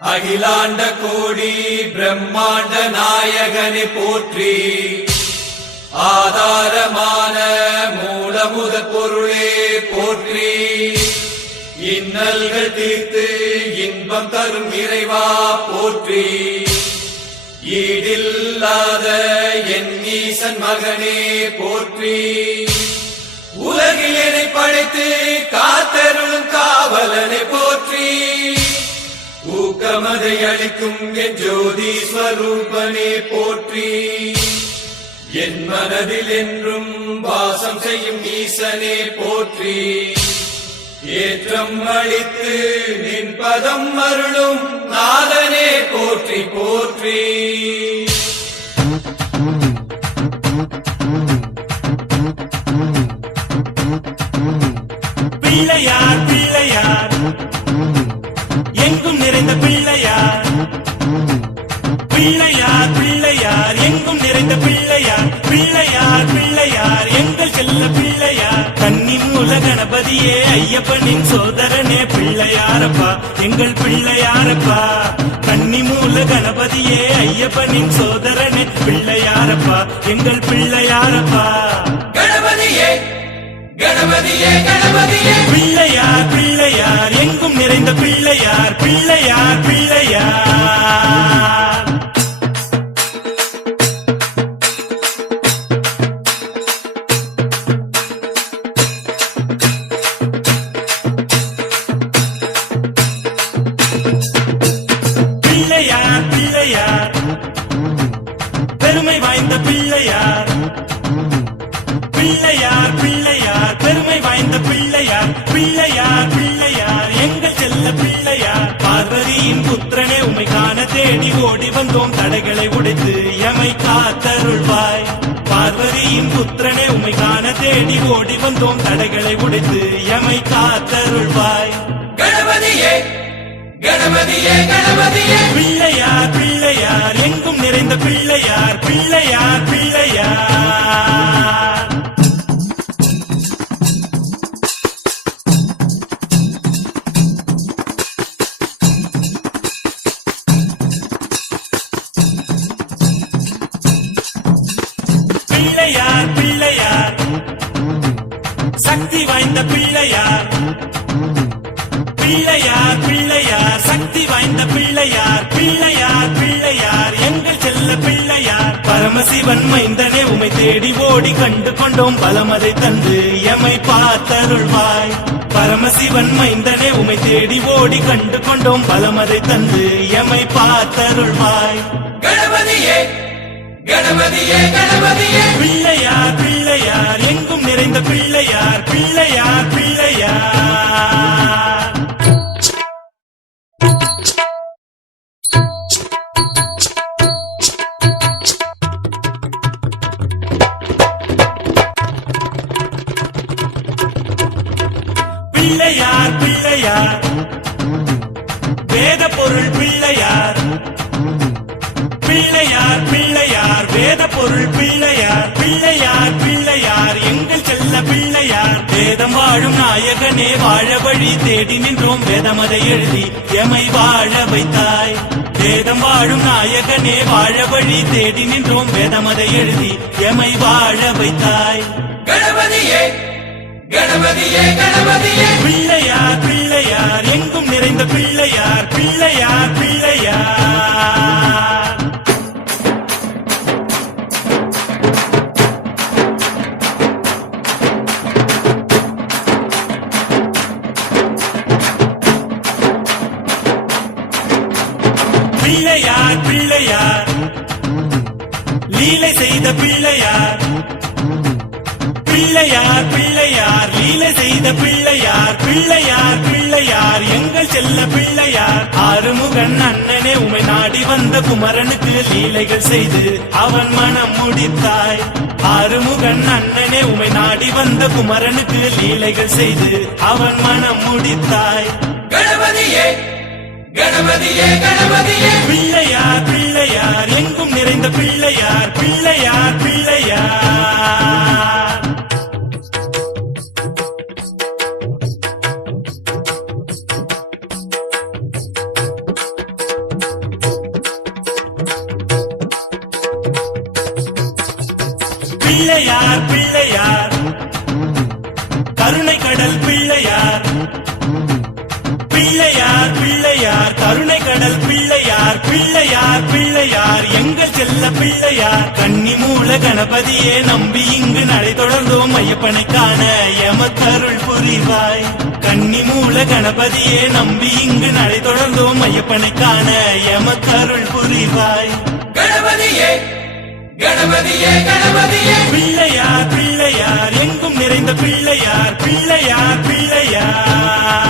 அகிலாண்ட கோடி பிரம்மாண்ட நாயகனை போற்றி, ஆதாரமான மூலமுத பொருளே போற்றி, இன்னல்கள் தீர்த்து இன்பம் தரும் இறைவா போற்றி, ஈடில்லாத என் ஈசன் மகனே போற்றி, உலகில் என்னை படைத்து காத்தருளும் காவலனை போற்றி, ஊக்கமதை அளிக்கும் என் ஜோதி ஸ்வரூபனே போற்றி, என் மனதில் என்றும் வாசம் செய்யும் ஈசனே போற்றி, ஏற்றம் அளித்து நின் பதம் அருளும் நாதனே போற்றி போற்றி. பிள்ளையார் பிள்ளையார் எங்கும் நிறைந்த பிள்ளையார், பிள்ளையார் பிள்ளையார் எங்கும் நிறைந்த பிள்ளையார், பிள்ளையார் பிள்ளையார் எங்கள் செல்ல பிள்ளையார், கன்னி மூல கணபதியே ஐயப்பனின் சோதரனே பிள்ளையாரப்பா எங்கள் பிள்ளையாரப்பா, கன்னி மூல கணபதியே ஐயப்பனின் சோதரனே பிள்ளையாரப்பா எங்கள் பிள்ளையாரப்பா, கணபதியே கணபதியே கணபதியே, பிள்ளையார் பிள்ளையார் எங்கும் நிறைந்த பிள்ளையார், பிள்ளையார் பிள்ளையார். பிள்ளையார் பிள்ளையார் பெருமை வாய்ந்த பிள்ளையார், பிள்ளையார் பிள்ளையார் பெருமை வாய்ந்த பிள்ளையார், பிள்ளையார் பிள்ளையார் எங்கள் செல்ல பிள்ளையார், பார்வதியின் புத்திரனே உமை காண தேடி ஓடி வந்தோம் தடைகளை உடைத்து எமை காத்தருள்வாய், பார்வதியின் புத்திரனே உமை காண தேடி ஓடி வந்தோம் தடைகளை உடைத்து எமை காத்தருள்வாய், கணபதியே கணபதியே கணபதியே, பிள்ளையார் பிள்ளையார் எங்கும் நிறைந்த பிள்ளையார், பிள்ளையார் பிள்ளையார். பிள்ளையார் பிள்ளையார் சக்தி வாய்ந்த பிள்ளையார், பிள்ளையார் பிள்ளையார் சக்தி வாய்ந்த பிள்ளையார், பிள்ளையார் பிள்ளையார் எங்கள் செல்ல பிள்ளையார், பரமசிவன் மைந்தனே உமை தேடி ஓடி கண்டு கொண்டோம் பலமதை தந்து எமை பார்த்தருள்வாய், பரமசிவன் மைந்தனே உமை தேடி ஓடி கண்டு கொண்டோம் பலமதை தந்து எமை பார்த்தருள்வாய், கணபதியே கணபதியே கணபதியே, பிள்ளையார் பிள்ளையார் எங்கும் நிறைந்த பிள்ளையார், பிள்ளையார் பிள்ளையார். பிள்ளையார் பிள்ளையார் வேத பொருள் பிள்ளையார், பிள்ளையார் பிள்ளையார் வேத பொருள் பிள்ளையார், பிள்ளையார் பிள்ளையார் எங்கள் செல்ல பிள்ளையார், வேதம் வாழும் நாயகனே வாழ வழி தேடி நின்றோம் வேதமதை எழுதி எமை வாழ வைத்தாய், வேதம் வாழும் நாயகனே வாழ வழி தேடி நின்றோம் வேதமதை எழுதி எமை வாழ வைத்தாய், கணபதியே கணபதியே கணபதியே, பிள்ளையார் பிள்ளையார் எங்கும் நிறைந்த பிள்ளையார், பிள்ளையார் பிள்ளையார். பிள்ளையார் பிள்ளையார் லீலை செய்த பிள்ளையார், பிள்ளையார் பிள்ளையார் லீலை செய்த பிள்ளையார், பிள்ளையார் பிள்ளையார் எங்கள் செல்ல பிள்ளையார், ஆறுமுகன் அண்ணனே உமை நாடி வந்த குமரனுக்கு லீலைகள் செய்து அவன் மனம் முடித்தாய், ஆறுமுகன் அண்ணனே உமை நாடி வந்த குமரனுக்கு லீலைகள் செய்து அவன் மனம் முடித்தாய், கணபதியே கணபதியே கணபதியே, பிள்ளையார் பிள்ளையார் எங்கும் நிறைந்த பிள்ளையார், பிள்ளையார் பிள்ளையார். பிள்ளையார் பிள்ளையார் கருணை கடல் பிள்ளையார் பிள்ளையார் பிள்ளையார் கருணை கடல் பிள்ளையார் பிள்ளையார் பிள்ளையார் எங்கள் செல்ல பிள்ளையார் கன்னி மூல கணபதியே நம்பி இங்கு நடை தொடர்ந்தோம் ஐயப்பனை காண எமக்கருள் புரிவாய் கன்னி மூல கணபதியே நம்பி இங்கு நடை தொடர்ந்தோம் ஐயப்பனை காண எமக்கருள் புரிவாய் கணபதியே கணபதியே கணபதியே பிள்ளையார் பிள்ளையார் எங்கும் நிறைந்த பிள்ளையார் பிள்ளையார் பிள்ளையார்